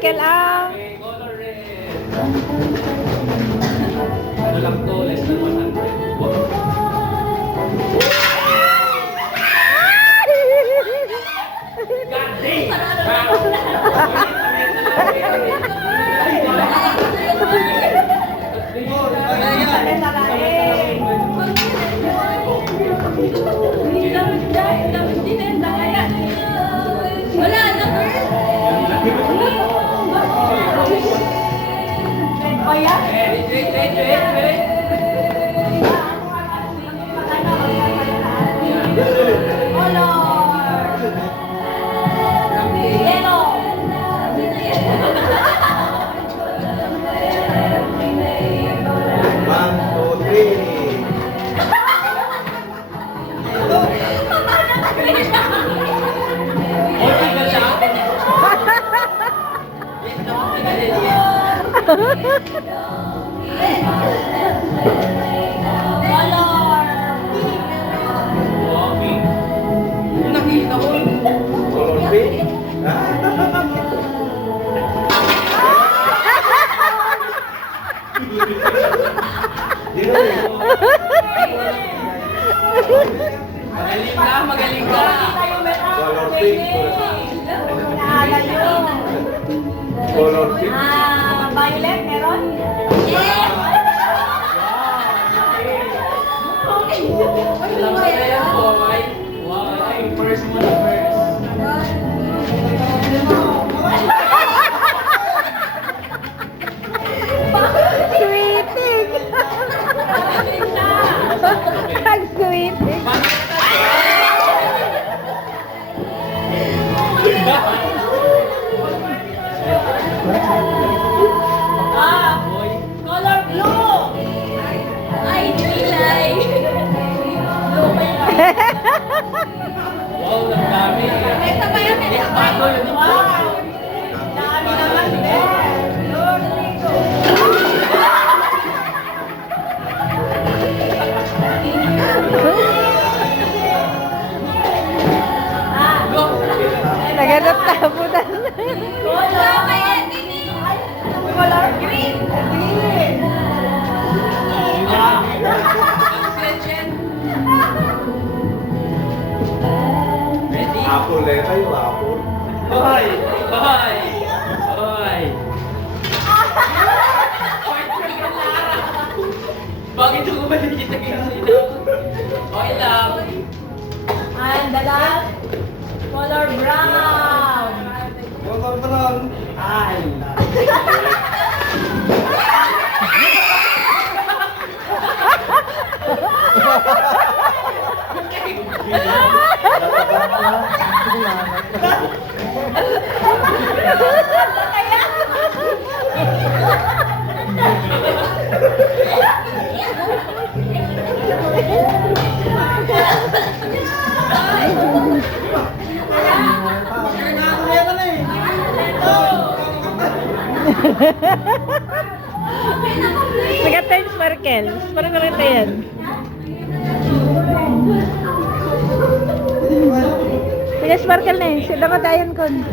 Sparkle ang Color red. Ano lang to? Less than 1. Magaling ka. Color pink. Color pink. Violet, meron? Yes! Alam mo na yan po, Mike. Wow, first mo na first. Sweeting! Ang sweeting! Color blue! Ay, nilay! Blue ba yun? Wow, ang dami. Ito ba yun? Pato yun. Dami naman din! Naganap tabutan. Color ba yan? Color green! Green! Ready? Apple eh. Tayo apple. Hoy! Hoy! Hoy! Bakit ako ba nakikita kayo sila? Okay lang. And the last, color brown! Color brown. Ay! Maganda yung sparkle. Parang maganda yan. Sige, sparkle na eh. Sila matayan kon.